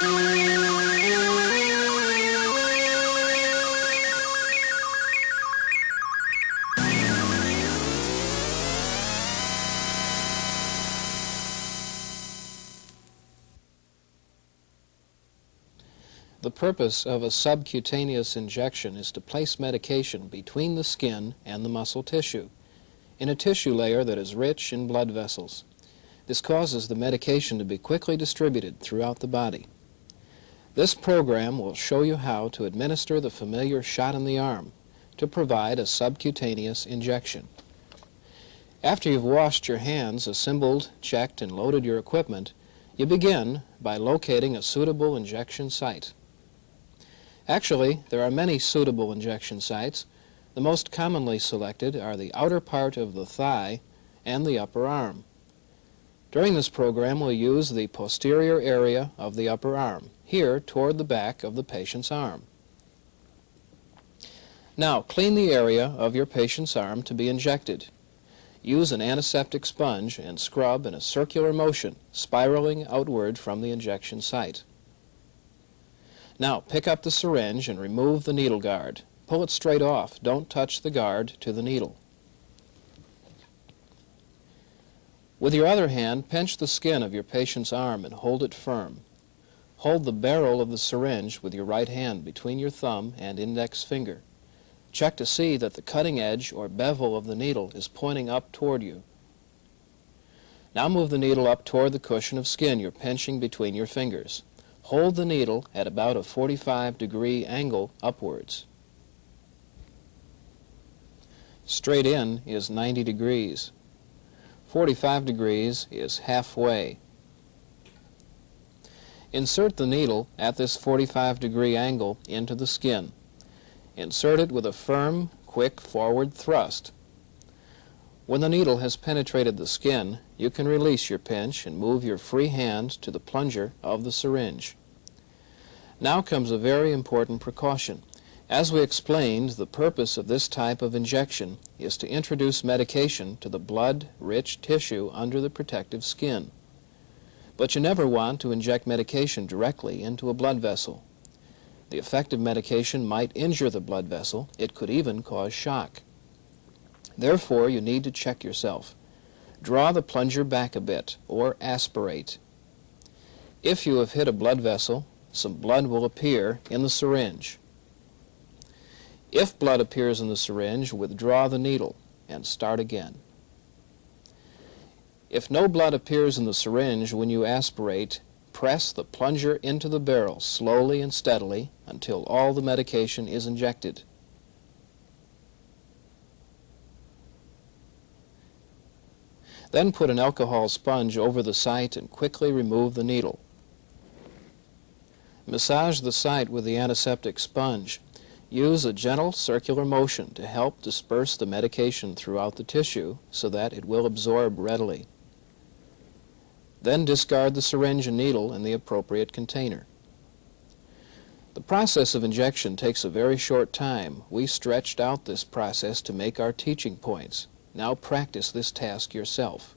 The purpose of a subcutaneous injection is to place medication between the skin and the muscle tissue, in a tissue layer that is rich in blood vessels. This causes the medication to be quickly distributed throughout the body. This program will show you how to administer the familiar shot in the arm to provide a subcutaneous injection. After you've washed your hands, assembled, checked, and loaded your equipment, you begin by locating a suitable injection site. Actually, there are many suitable injection sites. The most commonly selected are the outer part of the thigh and the upper arm. During this program, we'll use the posterior area of the upper arm, here toward the back of the patient's arm. Now, clean the area of your patient's arm to be injected. Use an antiseptic sponge and scrub in a circular motion, spiraling outward from the injection site. Now, pick up the syringe and remove the needle guard. Pull it straight off. Don't touch the guard to the needle. With your other hand, pinch the skin of your patient's arm and hold it firm. Hold the barrel of the syringe with your right hand between your thumb and index finger. Check to see that the cutting edge or bevel of the needle is pointing up toward you. Now move the needle up toward the cushion of skin you're pinching between your fingers. Hold the needle at about a 45-degree angle upwards. Straight in is 90 degrees. 45 degrees is halfway. Insert the needle at this 45-degree angle into the skin. Insert it with a firm, quick forward thrust. When the needle has penetrated the skin, you can release your pinch and move your free hand to the plunger of the syringe. Now comes a very important precaution. As we explained, the purpose of this type of injection is to introduce medication to the blood-rich tissue under the protective skin. But you never want to inject medication directly into a blood vessel. The effective medication might injure the blood vessel. It could even cause shock. Therefore, you need to check yourself. Draw the plunger back a bit, or aspirate. If you have hit a blood vessel, some blood will appear in the syringe. If blood appears in the syringe, withdraw the needle and start again. If no blood appears in the syringe when you aspirate, press the plunger into the barrel slowly and steadily until all the medication is injected. Then put an alcohol sponge over the site and quickly remove the needle. Massage the site with the antiseptic sponge. Use a gentle circular motion to help disperse the medication throughout the tissue so that it will absorb readily. Then discard the syringe and needle in the appropriate container. The process of injection takes a very short time. We stretched out this process to make our teaching points. Now practice this task yourself.